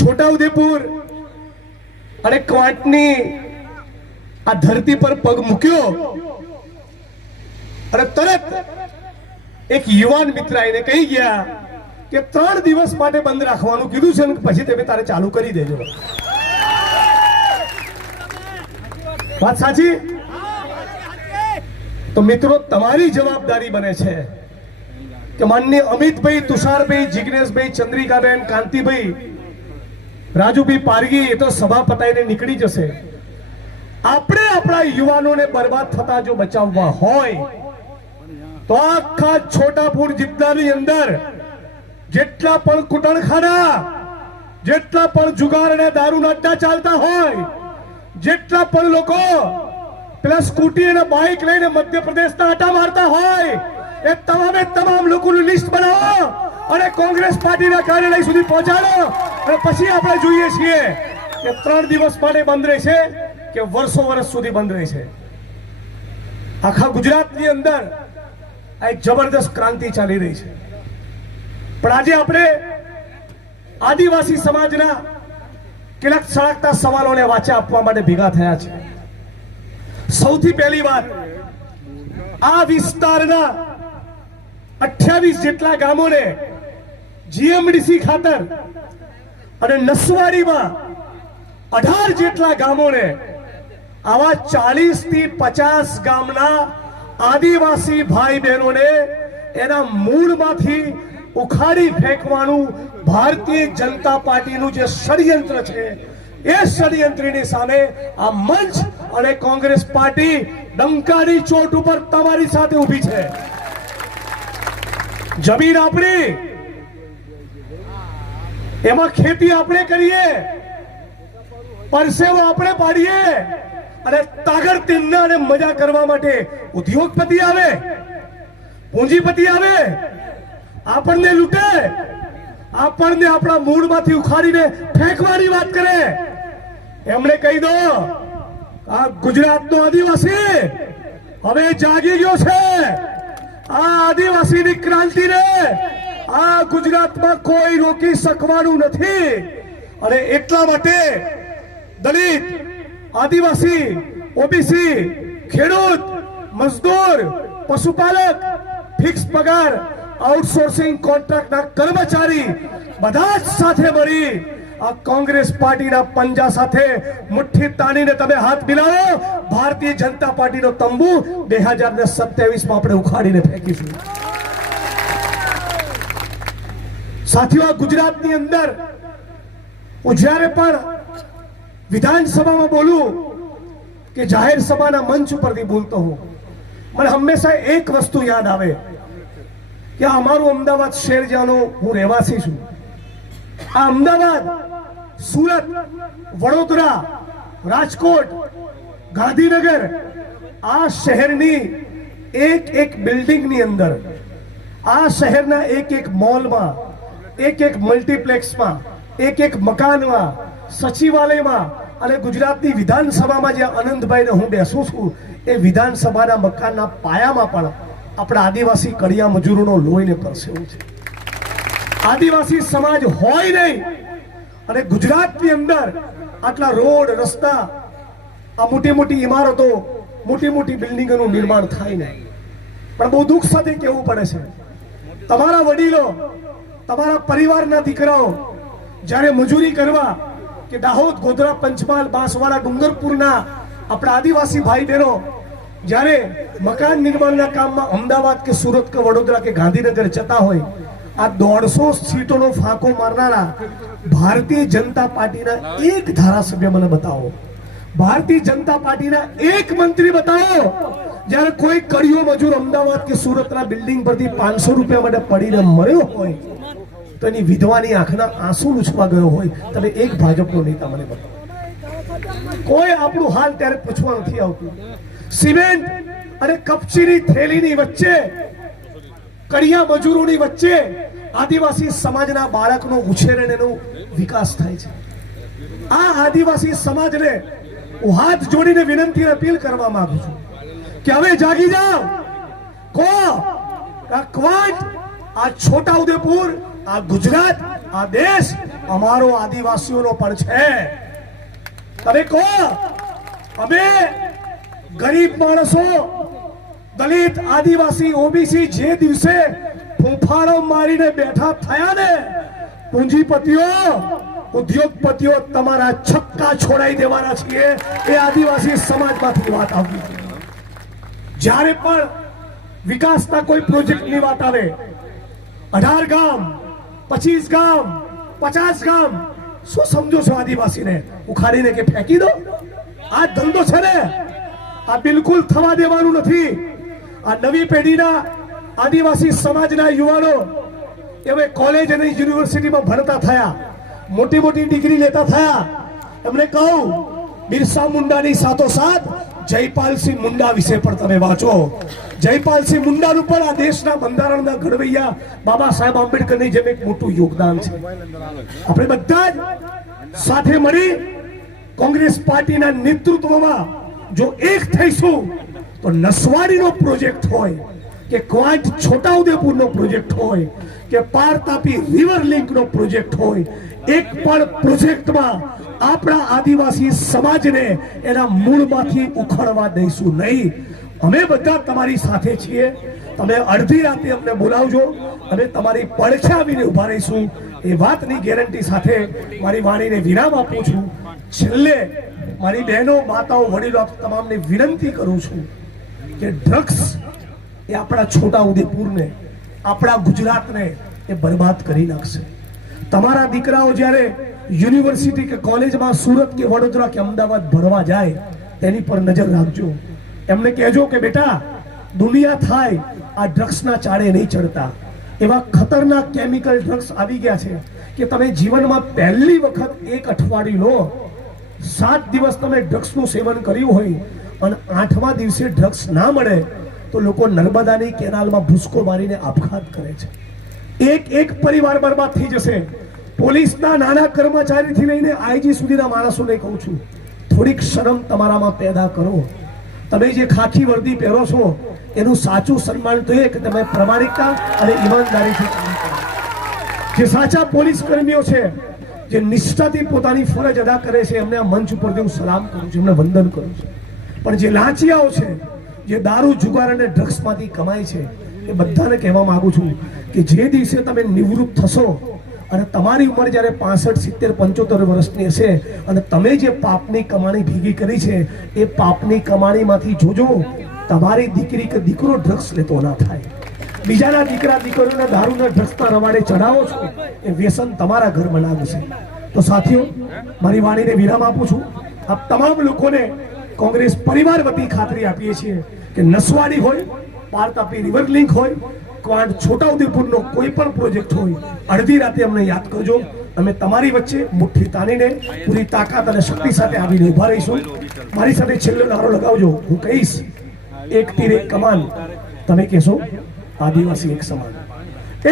છોટાઉદેપુર અને ક્વાંટની આ ધરતી પર પગ મૂક્યો અને તરત એક યુવાન મિત્ર આવીને કહી ગયા કે 3 દિવસ માટે બંધ રાખવાનું કીધું છે, પછી તમે તારે ચાલુ કરી દેજો. વાત સાચી? તો મિત્રો, તમારી જવાબદારી બને છે કે માનનીય અમિતભાઈ, તુષારભાઈ, જિગ્નેશભાઈ, ચંદ્રિકાબેન, કાંતિભાઈ, રાજુભાઈ પારગી એ તો સભા પતાઈને નીકળી જશે. આપણે આપણા યુવાનોને બરબાદ થતા જો બચાવવા હોય તો આખા છોટાપુર જિલ્લાની અંદર જેટલા પણ કુટણખાના, જેટલા પણ જુગાર અને દારૂના અડ્ડા ચાલતા હોય, જેટલા પણ લોકો પેલા સ્કૂટી અને બાઇક લઈને મધ્યપ્રદેશના આટા મારતા હોય, એ તમામે તમામ લોકોની લિસ્ટ બનાવો અને કોંગ્રેસ પાર્ટીના કાર્યાલય સુધી પહોંચાડો. અને પછી આપણે જોઈએ છીએ કે 3 દિવસ માટે બંધ રહેશે કે વર્ષો વર્ષ સુધી બંધ રહેશે. આખા ગુજરાતની અંદર આ એક જબરદસ્ત ક્રાંતિ ચાલી રહી છે. પણ આજે આપણે આદિવાસી સમાજના કેટલાક સળગતા સવાલોને વાચા આપવા માટે ભેગા થયા છે. સૌથી પહેલી વાત, આ વિસ્તારના 28 જેટલા ગામોને જીએમડીસી ખાતર અને નસવાડીમાં 18 જેટલા ગામોને આવા 40 થી 50 ગામના આદિવાસી ભાઈ બહેનોને એના મૂળમાંથી ઉખાડી ફેંકવાનું ભારતીય જનતા પાર્ટીનું જે ષડયંત્ર છે, એ ષડયંત્રની સામે આ મંચ અને કોંગ્રેસ પાર્ટી ડંકાની ચોટ ઉપર તમારી સાથે ઊભી છે. જમીન આપણી, એમાં ખેતી આપણે કરીએ, પરસેવો આપણે પાડીએ અને તાગડ તીરના અને મજા કરવા માટે ઉદ્યોગપતિ આવે, પૂંજીપતિ આવે, આપણને લૂંટે, આપણને આપણા મૂળમાંથી ઉખાડીને ફેંકવાની વાત કરે. એમણે કહી દો, આ ગુજરાતનો આદિવાસી હવે જાગી ગયો છે. આ આદિવાસીની ક્રાંતિને આ ગુજરાતમાં કોઈ રોકી શકવાનું નથી. અને એટલા માટે દલિત, આદિવાસી, ઓબીસી, ખેડૂત, મજદૂર, પશુપાલક, ફિક્સ પગાર, આઉટસોર્સિંગ કોન્ટ્રાક્ટના કર્મચારી બધા જ સાથે મળી આ કોંગ્રેસ પાર્ટીના પંજા સાથે મુઠ્ઠી તાણીને તમે હાથ મિલાવો. ભારતીય જનતા પાર્ટીનો તંબુ 2027માં આપણે ઉખાડીને ફેંકીશું. સાથીઓ, ગુજરાતની અંદર હું જ્યારે પણ વિધાનસભામાં બોલું કે જાહેર સભાના મંચ ઉપરથી બોલતો હું, મને હંમેશા એક વસ્તુ યાદ આવે કે અમારું અમદાવાદ શહેર જ્યાંનો હું રહેવાસી છું. આ અમદાવાદ, સુરત, વડોદરા, રાજકોટ, ગાંધીનગર, આ શહેરની એક બિલ્ડિંગની અંદર, આ શહેરના એક મોલમાં, એક મલ્ટીપ્લેક્સમાં, એક મકાનમાં, સચિવાલયમાં અને ગુજરાતની વિધાનસભામાં જે આનંદભાઈને હું બેસું છું, એ વિધાનસભાના મકાનના પાયામાં પણ આપણા આદિવાસી કડિયા મજૂરોનો લોહીને પરસેવો છે. આદિવાસી સમાજ હોય નહીં અને ગુજરાતની અંદર આટલા રોડ, રસ્તા, આ મોટી મોટી ઇમારતો, મોટી મોટી બિલ્ડિંગોનું નિર્માણ થાય નહીં. પણ બહુ દુઃખ સાથે કહેવું પડે છે, તમારા વડીલો, તમારા પરિવારના દીકરાઓ જ્યારે મજૂરી કરવા કે દાહોદ, ગોધરા, પંચમહાલ, બાંસવાડા, ડુંગરપુરના આપણા આદિવાસી ભાઈ બહેનો જ્યારે મકાન નિર્માણના કામમાં અમદાવાદ કે સુરત કે વડોદરા કે ગાંધીનગર જતા હોય, આ 150 સીટોનો ફાંકો મારનારા ભારતીય જનતા પાર્ટીના એક ધારાસભ્ય મને બતાવો, ભારતીય જનતા પાર્ટીના એક મંત્રી બતાવો જ્યારે કોઈ કડિયો મજૂર અમદાવાદ કે સુરતના બિલ્ડિંગ પરથી 500 રૂપિયા માટે પડીને મર્યો હોય તો એની વિધવાની આંખના આંસુ લૂછવા ગયો હોય. તમે એક ભાજપનો નેતા મને બતાવો. કોઈ આપણું હાલ ત્યારે પૂછવા નથી આવતું. સિમેન્ટ અને કપચીની થેલીની વચ્ચે, કડિયા મજૂરોની વચ્ચે આદિવાસી સમાજના બાળકનો ઉછેર અને એનો વિકાસ થાય છે. આ આદિવાસી સમાજને હું હાથ જોડીને વિનંતી અપીલ કરવા માંગુ છું કે હવે જાગી જાઓ. ક્વાંટ, આ છોટાઉદેપુર, આ ગુજરાત, આ દેશ અમારો આદિવાસીઓનો પણ છે. તમે કહો અમે ગરીબ માણસો, દલિત, આદિવાસી, ઓબીસી જે દિવસે ફૂંફાડો મારીને બેઠા થયા ને, પૂંજીપતિઓ, ઉદ્યોગપતિઓ તમારા છક્કા છોડાઈ દેવાના છીએ. એ આદિવાસી સમાજમાંથી વાત આવી. જ્યારે પણ વિકાસના કોઈ પ્રોજેક્ટની વાત આવે, 18 ગામ, 25 ગામ, 50 ગામ, શું સમજો છો આદિવાસીને ઉખાડીને કે ફેંકી દો? આ ધંધો છે ને, આ બિલકુલ થવા દેવાનું નથી. આ નવી પેઢીના આદિવાસી સમાજના યુવાનો હવે કોલેજ અને યુનિવર્સિટીમાં ભણતા થયા, મોટી મોટી ડિગ્રી લેતા થયા. એમને કહું, બિરસા મુંડાની સાથોસાથ જયપાલસિંહ મુંડા વિશે પણ તમે વાંચો. જયપાલસિંહ મુંડાનું પણ આ દેશના બંધારણના ઘડવૈયા બાબા સાહેબ આંબેડકરની જેમ એક મોટું યોગદાન છે. આપણે બધા જ સાથે મળી કોંગ્રેસ પાર્ટીના નેતૃત્વમાં જો એક થઈશું તો નસવાડીનો પ્રોજેક્ટ હોય કે ક્વાંટ છોટાઉદેપુરનો પ્રોજેક્ટ હોય કે પાર તાપી રિવર લિંકનો પ્રોજેક્ટ હોય, એક પણ પ્રોજેક્ટમાં આપણા આદિવાસી સમાજને એના મૂળમાંથી ઉખડવા દઈશું નહીં. અમે બધા તમારી સાથે છીએ. તમે અડધી રાતે અમને બોલાવજો, અમે તમારી પડખે આવીને ઉભા રહીશું. એ વાતની ગેરંટી સાથે મારી વાણીને વિરામ આપું છું. છેલ્લે મારી બહેનો, માતાઓ, વડીલો તમામને વિનંતી કરું છું કે ડ્રગ્સ એ આપણા છોટાઉદેપુરને, આપણા ગુજરાતને એ બરબાદ કરી નાખશે. તમારા દીકરાઓ જ્યારે યુનિવર્સિટી કે કોલેજમાં સુરત કે વડોદરા કે અમદાવાદ ભણવા જાય, તેની પર નજર રાખજો. એમને કહેજો કે બેટા, દુનિયા થાય, આ ડ્રગ્સના ચાળે નહીં ચડતા. એવા ખતરનાક કેમિકલ ડ્રગ્સ આવી ગયા છે કે તમે જીવનમાં પહેલી વખત એક અઠવાડિયું લો, 7 દિવસ તમે ડ્રગ્સનું સેવન કર્યું હોય અને 8મા દિવસે ડ્રગ્સ ના મળે તો લોકો નર્મદાની કેનાલમાં ભૂસકો મારીને આપઘાત કરે છે. એક પરિવાર બરબાદ થઈ જશે. પોલીસના નાના કર્મચારીથી લઈને આઈજી સુધીના માણસોને કહું છું, થોડીક શરમ તમારામાં પેદા કરો. તમે જે ખાખી વર્દી પહેરો છો એનું સાચું સન્માન તો એ કે તમે પ્રમાણિકતા અને ઈમાનદારીથી કામ કરો. જે સાચા પોલીસ કર્મીઓ છે, જે નિષ્ઠાથી પોતાની ફરજ અદા કરે છે, એમને આ મંચ ઉપરથી હું સલામ કરું છું, એમને વંદન કરું છું. પણ જે લાંચિયાઓ છે, જે દારૂ, જુગાર અને ડ્રગ્સમાંથી કમાય છે, એ બધાને કહેવા માંગુ છું કે જે દિવસે તમે નિવૃત્ત થશો અને તમારી ઉંમર જ્યારે 65, 70, 75 વર્ષની હશે અને તમે જે પાપની કમાણી ભેગી કરી છે, એ પાપની કમાણીમાંથી જોજો તમારી દીકરી કે દીકરો ડ્રગ્સ લેતો ના થાય. બીજાના દીકરા દીકરીઓને દારૂના ડ્રગ્સના રવાડે ચડાવો છો, એ વ્યસન તમારા ઘર બનાવશે. તો સાથીઓ, મારી વાણીને વિરામ આપું છું. આપ તમામ લોકોને કોંગ્રેસ પરિવાર વતી ખાતરી આપીએ છીએ કે નસવાડી હોય, પાર તાપી રિવર લિંક હોય, ક્વાંટ છોટાઉદેપુરનો કોઈ પણ પ્રોજેક્ટ હોય, અડધી રાતે અમને યાદ કરજો. અમે તમારી વચ્ચે મુઠ્ઠી તાણીને પૂરી તાકાત અને શક્તિ સાથે આવીને ઉભા રહીશું. મારી સાથે છેલ્લો નારો લગાવજો. હું કહીશ, એક તીર એક કમાન. તમે કહેશો આદિવાસી એક સમાન.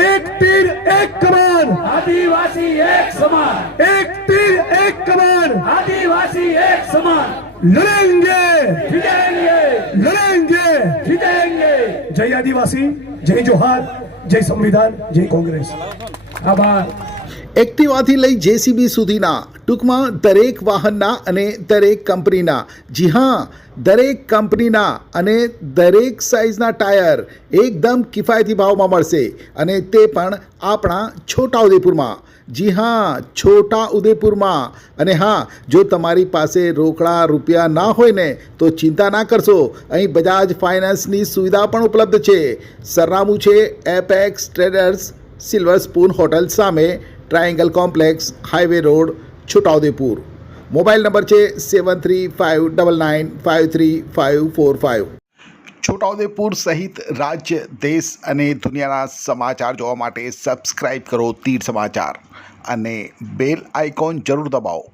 એક તીર એક કમાન, આદિવાસી એક સમાન. એક તીર એક કમાન, આદિવાસી એક સમાન. લડેંગે, જીतेंगे, લડેંગે. जीतेंगे. જય આદિવાસી, જય જોહાર, જય સંવિધાન, જય કોંગ્રેસ. આભાર. એક્ટિવાથી લઈ જેસીબી સુધીના, ટૂંકમાં દરેક વાહનના અને દરેક કંપનીના, જી હા, દરેક કંપનીના અને દરેક સાઇઝના ટાયર એકદમ કિફાયતી ભાવમાં મળશે, અને તે પણ આપણા છોટાઉદેપુરમાં. જી હા, છોટાઉદેપુરમાં. અને હા, જો તમારી પાસે રોકડા રૂપિયા ના હોય ને તો ચિંતા ના કરશો, અહીં બજાજ ફાઇનાન્સની સુવિધા પણ ઉપલબ્ધ છે. સરનામું છે Apex Traders, silver spoon hotel સામે, triangle complex, highway road, Chhota Udepur. Mobile number છે 7359953545. છોટાઉદેપુર સહિત રાજ્ય, દેશ અને દુનિયાના સમાચાર જોવા માટે સબસ્ક્રાઈબ કરો તીર સમાચાર અને બેલ આઇકોન જરૂર દબાવો.